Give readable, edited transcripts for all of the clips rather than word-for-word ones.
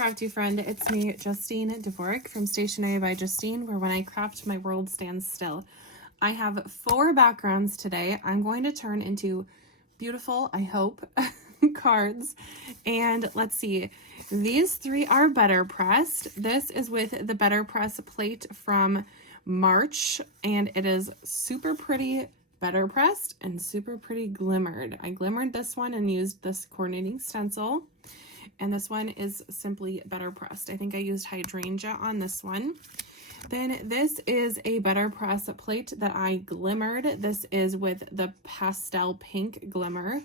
crafty friend. It's me, Justine Dvorak from Stationery by Justine, where when I craft, my world stands still. I have 4 backgrounds today. I'm going to turn into beautiful, I hope, cards. And let's see, these 3 are BetterPressed. This is with the BetterPress plate from March, and it is super pretty BetterPressed and super pretty glimmered. I glimmered this one and used this coordinating stencil. And this one is simply BetterPressed. I think I used hydrangea on this one. Then this is a BetterPress plate that I glimmered. This is with the pastel pink glimmer.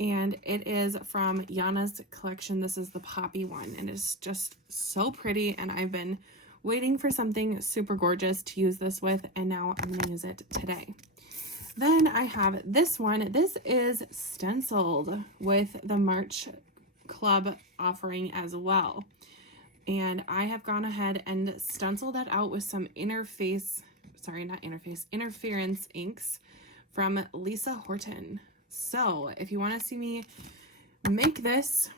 And it is from Yana's collection. This is the poppy one. And it's just so pretty. And I've been waiting for something super gorgeous to use this with. And now I'm going to use it today. Then I have this one. This is stenciled with the March Club offering as well, and I have gone ahead and stenciled that out with some interference inks from Lisa Horton. So if you want to see me make this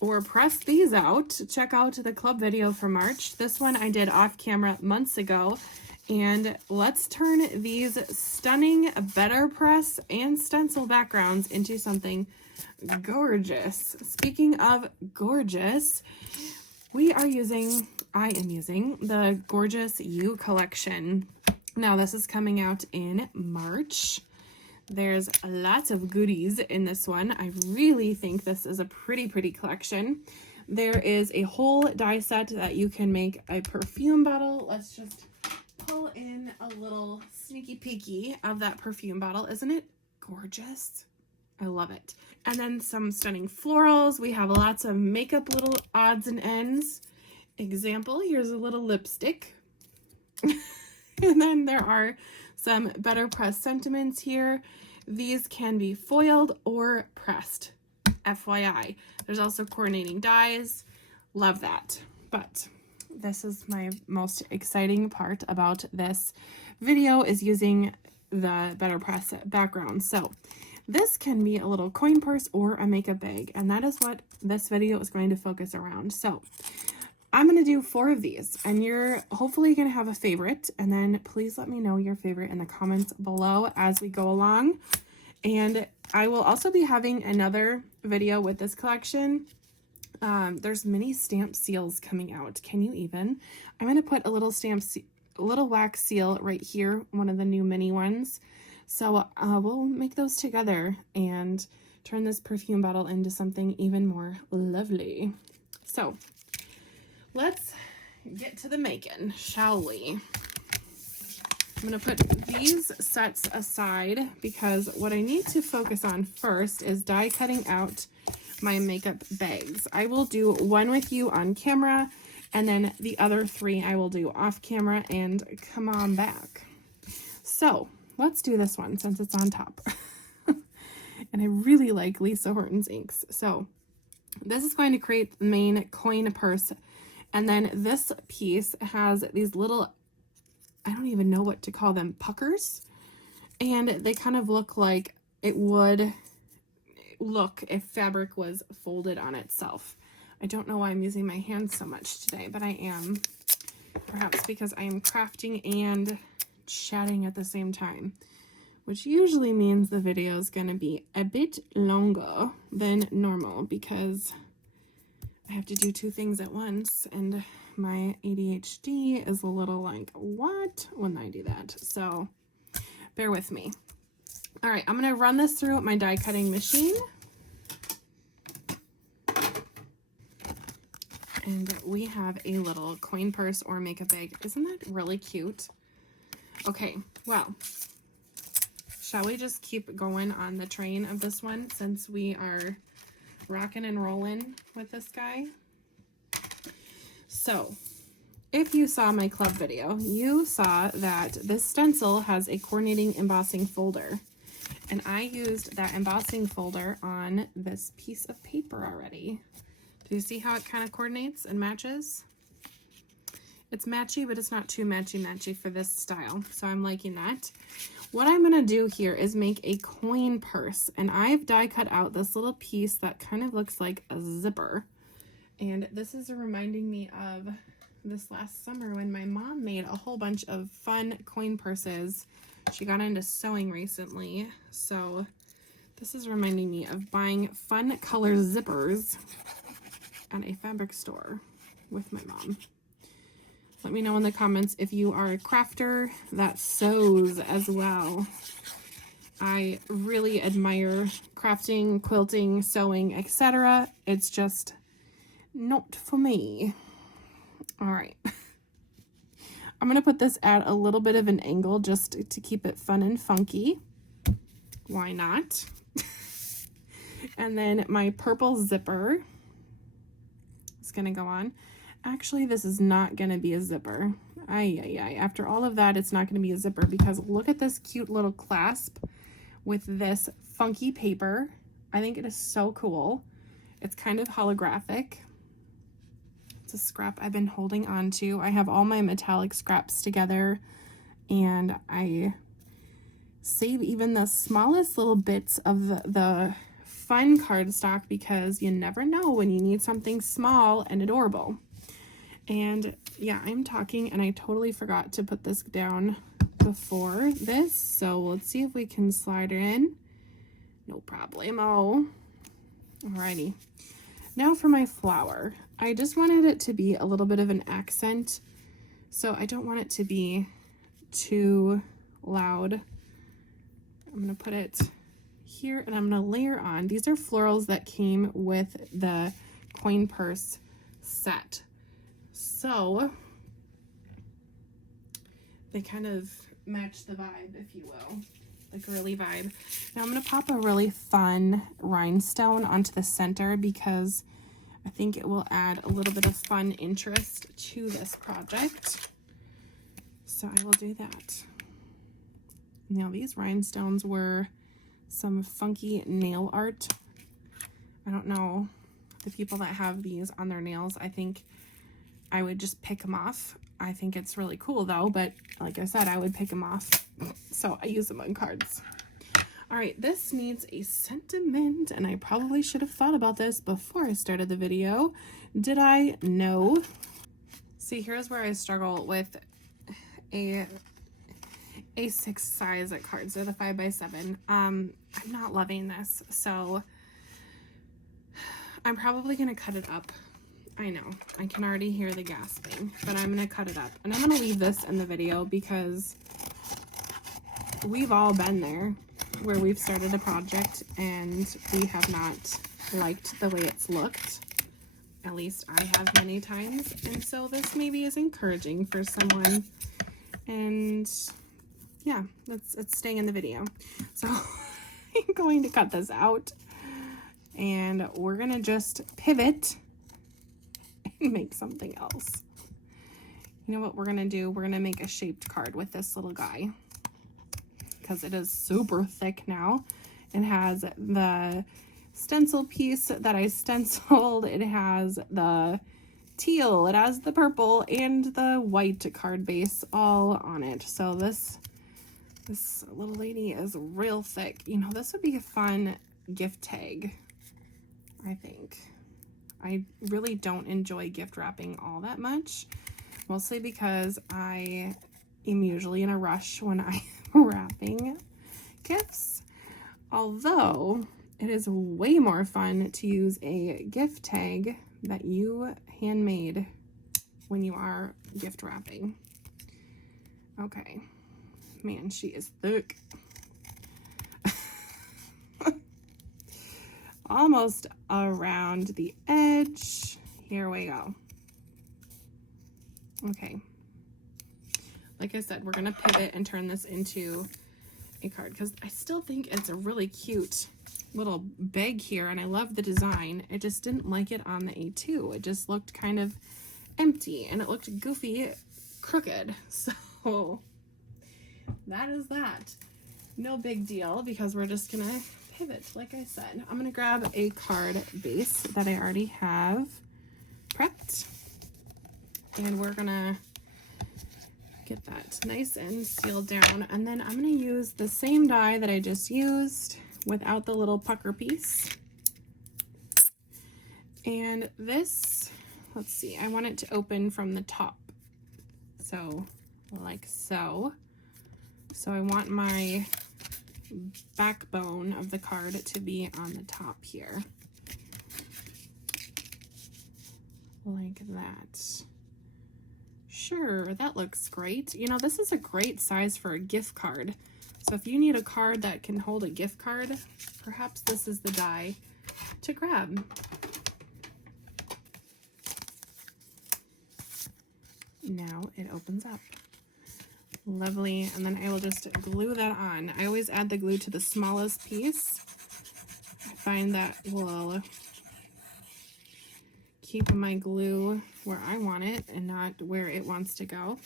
or press these out, check out the club video for March. This one I did off camera months ago. And let's turn these stunning BetterPress and stencil backgrounds into something gorgeous. Speaking of gorgeous, I am using the Gorgeous You collection. Now this is coming out in March. There's lots of goodies in this one. I really think this is a pretty collection. There is a whole die set that you can make a perfume bottle. Let's just pull in a little sneaky peeky of that perfume bottle. Isn't it gorgeous? I love it. And then some stunning florals. We have lots of makeup little odds and ends. Example, here's a little lipstick. And then there are some BetterPress sentiments here. These can be foiled or pressed. FYI. There's also coordinating dies. Love that. But this is my most exciting part about this video, is using the BetterPress background. So this can be a little coin purse or a makeup bag, and that is what this video is going to focus around. So I'm going to do 4 of these, and you're hopefully going to have a favorite, and then please let me know your favorite in the comments below as we go along. And I will also be having another video with this collection. There's mini stamp seals coming out. Can you even? I'm going to put a little little wax seal right here, one of the new mini ones. So we'll make those together and turn this perfume bottle into something even more lovely. So let's get to the making, shall we? I'm going to put these sets aside because what I need to focus on first is die cutting out my makeup bags. I will do one with you on camera, and then the other 3 I will do off camera and come on back. So let's do this one since it's on top. And I really like Lisa Horton's inks. So this is going to create the main coin purse. And then this piece has these little, I don't even know what to call them, puckers. And they kind of look like it would look if fabric was folded on itself. I don't know why I'm using my hands so much today, but I am. Perhaps because I am crafting and chatting at the same time, which usually means the video is going to be a bit longer than normal because I have to do 2 things at once, and my ADHD is a little like, what when I do that? So bear with me. All right, I'm going to run this through my die cutting machine. And we have a little coin purse or makeup bag. Isn't that really cute? Okay, well, shall we just keep going on the train of this one since we are rocking and rolling with this guy? So if you saw my club video, you saw that this stencil has a coordinating embossing folder. And I used that embossing folder on this piece of paper already. Do you see how it kind of coordinates and matches? It's matchy, but it's not too matchy for this style. So I'm liking that. What I'm going to do here is make a coin purse. And I've die cut out this little piece that kind of looks like a zipper. And this is reminding me of this last summer when my mom made a whole bunch of fun coin purses. She got into sewing recently, so this is reminding me of buying fun color zippers at a fabric store with my mom. Let me know in the comments if you are a crafter that sews as well. I really admire crafting, quilting, sewing, etc. It's just not for me. All right. I'm going to put this at a little bit of an angle just to keep it fun and funky. Why not? And then my purple zipper is going to go on. Actually, this is not going to be a zipper. After all of that, it's not going to be a zipper because look at this cute little clasp with this funky paper. I think it is so cool. It's kind of holographic. It's a scrap I've been holding on to. I have all my metallic scraps together, and I save even the smallest little bits of the fun cardstock because you never know when you need something small and adorable. And yeah, I'm talking and I totally forgot to put this down before this, so let's see if we can slide it in. No problemo. Alrighty. Now for my flower. I just wanted it to be a little bit of an accent, so I don't want it to be too loud. I'm going to put it here and I'm going to layer on. These are florals that came with the coin purse set. So they kind of match the vibe, if you will, the girly vibe. Now I'm going to pop a really fun rhinestone onto the center because I think it will add a little bit of fun interest to this project. So I will do that. Now these rhinestones were some funky nail art. I don't know the people that have these on their nails. I think I would just pick them off. I think it's really cool though, but like I said, I would pick them off. So I use them on cards. All right, this needs a sentiment, and I probably should have thought about this before I started the video. Did I? No. See, here's where I struggle with a A6 size at cards. They're the 5x7. I'm not loving this, so I'm probably going to cut it up. I know, I can already hear the gasping, but I'm going to cut it up. And I'm going to leave this in the video because we've all been there where we've started a project and we have not liked the way it's looked. At least I have many times. And so this maybe is encouraging for someone. And yeah, it's staying in the video. So I'm going to cut this out and we're going to just pivot and make something else. You know what we're going to do? We're going to make a shaped card with this little guy, because it is super thick now. It has the stencil piece that I stenciled. It has the teal, it has the purple, and the white card base all on it. So this little lady is real thick. You know, this would be a fun gift tag, I think. I really don't enjoy gift wrapping all that much, mostly because I am usually in a rush when I wrapping gifts, although it is way more fun to use a gift tag that you handmade when you are gift wrapping. Okay, man, she is thick. Almost around the edge. Here we go. Okay. Like I said, we're going to pivot and turn this into a card because I still think it's a really cute little bag here and I love the design. I just didn't like it on the A2. It just looked kind of empty and it looked goofy, crooked. So that is that. No big deal because we're just going to pivot, like I said. I'm going to grab a card base that I already have prepped and we're going to get that nice and sealed down, and then I'm going to use the same die that I just used without the little pucker piece, and this let's see, I want it to open from the top. So like so. So I want my backbone of the card to be on the top here. Like that. Sure, that looks great. You know, this is a great size for a gift card. So if you need a card that can hold a gift card, perhaps this is the die to grab. Now it opens up. Lovely. And then I will just glue that on. I always add the glue to the smallest piece. I find that will keep my glue where I want it and not where it wants to go.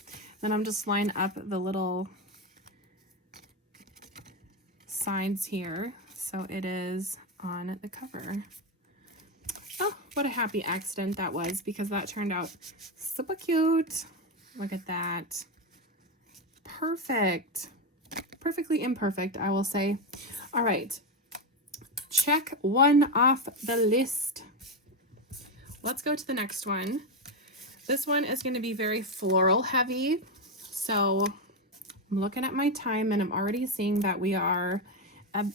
Then I'm just line up the little sides here so it is on the cover. Oh, what a happy accident that was, because that turned out super cute. Look at that. Perfect. Perfectly imperfect, I will say. All right. Check one off the list. Let's go to the next one. This one is going to be very floral heavy. So I'm looking at my time and I'm already seeing that we are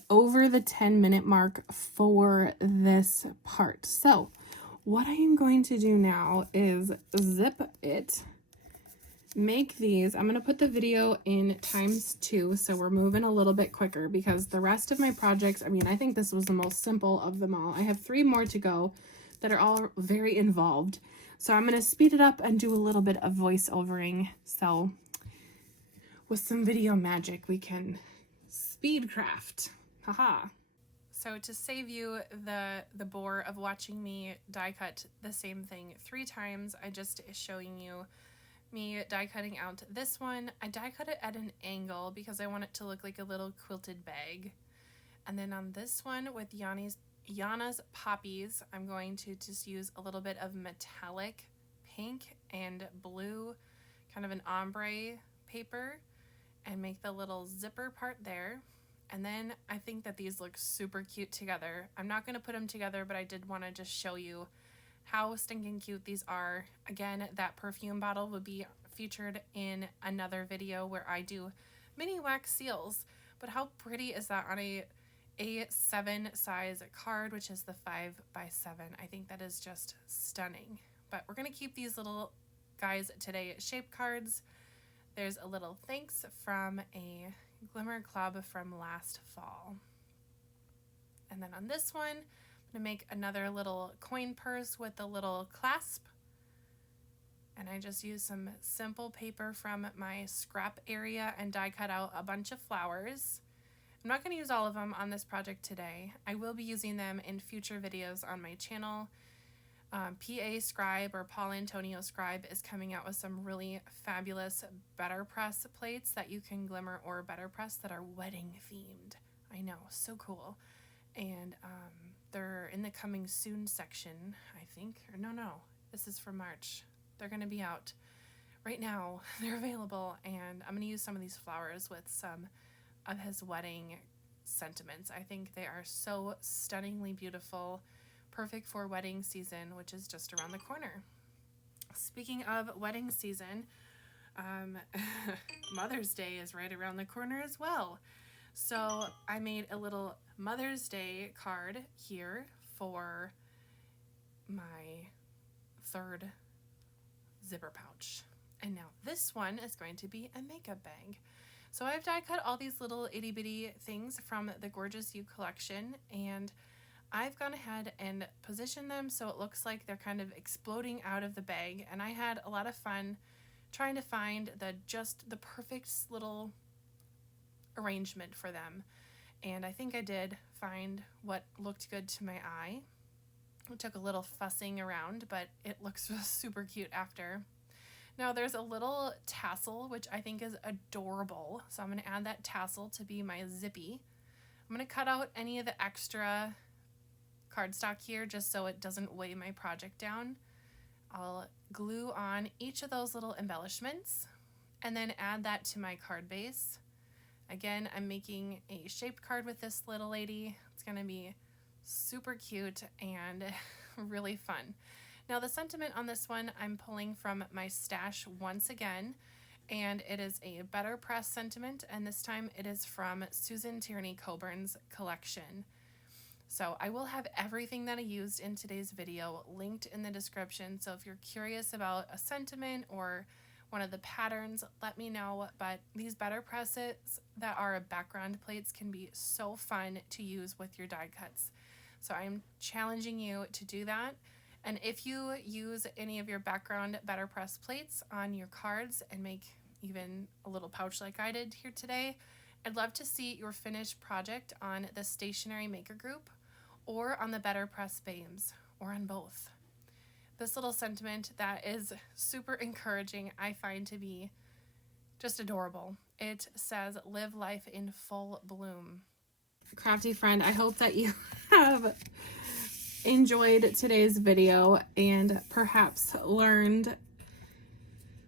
over the 10-minute mark for this part. So what I am going to do now is zip it, make these. I'm going to put the video in ×2, so we're moving a little bit quicker, because the rest of my projects, I mean, I think this was the most simple of them all. I have 3 more to go that are all very involved. So I'm going to speed it up and do a little bit of voiceovering. So with some video magic, we can speed craft. Haha. So to save you the bore of watching me die cut the same thing 3 times, I just showing you me die cutting out this one. I die cut it at an angle because I want it to look like a little quilted bag. And then on this one with Yana's Poppies, I'm going to just use a little bit of metallic pink and blue, kind of an ombre paper, and make the little zipper part there. And then I think that these look super cute together. I'm not going to put them together, but I did want to just show you how stinking cute these are. Again, that perfume bottle will be featured in another video where I do mini wax seals. But how pretty is that on a A7 size card, which is the 5x7. I think that is just stunning. But we're going to keep these little guys today shape cards. There's a little thanks from a Glimmer Club from last fall. And then on this one, I'm going to make another little coin purse with a little clasp. And I just used some simple paper from my scrap area and die cut out a bunch of flowers. I'm not going to use all of them on this project today. I will be using them in future videos on my channel. PA Scribe, or Paul Antonio Scribe, is coming out with some really fabulous BetterPress plates that you can glimmer or BetterPress that are wedding themed. I know, so cool. And they're in the coming soon section, I think. Or no, this is for March. They're going to be out right now. They're available, and I'm going to use some of these flowers with some of his wedding sentiments. I think they are so stunningly beautiful, perfect for wedding season, which is just around the corner. Speaking of wedding season, Mother's Day is right around the corner as well. So I made a little Mother's Day card here for my 3rd zipper pouch. And now this one is going to be a makeup bag. So I've die cut all these little itty bitty things from the Gorgeous You collection, and I've gone ahead and positioned them so it looks like they're kind of exploding out of the bag. And I had a lot of fun trying to find just the perfect little arrangement for them. And I think I did find what looked good to my eye. It took a little fussing around, but it looks super cute after. Now there's a little tassel, which I think is adorable. So I'm going to add that tassel to be my zippy. I'm going to cut out any of the extra cardstock here just so it doesn't weigh my project down. I'll glue on each of those little embellishments and then add that to my card base. Again, I'm making a shaped card with this little lady. It's going to be super cute and really fun. Now the sentiment on this one I'm pulling from my stash once again, and it is a BetterPress sentiment, and this time it is from Susan Tierney Coburn's collection. So I will have everything that I used in today's video linked in the description, so if you're curious about a sentiment or one of the patterns, let me know. But these BetterPresses that are background plates can be so fun to use with your die cuts. So I'm challenging you to do that. And if you use any of your background BetterPress plates on your cards and make even a little pouch like I did here today, I'd love to see your finished project on the Stationery Maker Group or on the BetterPress BAMEs, or on both. This little sentiment that is super encouraging, I find to be just adorable. It says, "Live life in full bloom." Crafty friend, I hope that you have enjoyed today's video and perhaps learned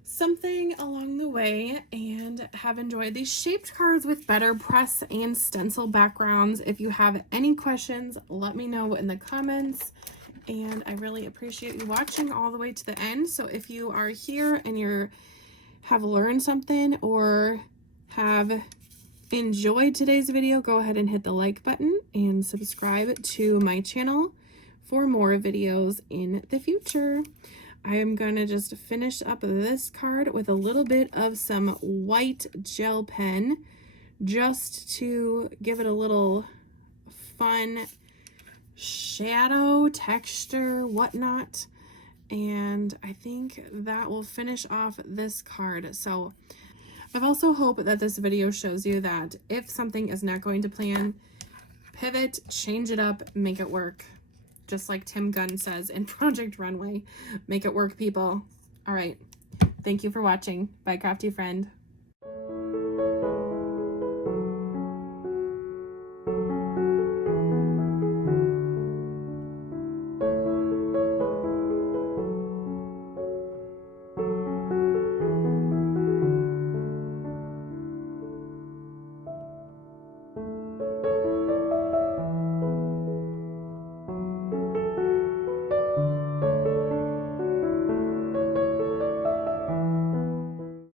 something along the way and have enjoyed these shaped cards with BetterPress and stencil backgrounds. If you have any questions, let me know in the comments, and I really appreciate you watching all the way to the end. So if you are here and have learned something or have enjoyed today's video, go ahead and hit the like button and subscribe to my channel for more videos in the future. I am gonna just finish up this card with a little bit of some white gel pen just to give it a little fun shadow texture, whatnot. And I think that will finish off this card. So I've also hoped that this video shows you that if something is not going to plan, pivot, change it up, make it work. Just like Tim Gunn says in Project Runway, make it work, people. All right. Thank you for watching. Bye, Crafty friend.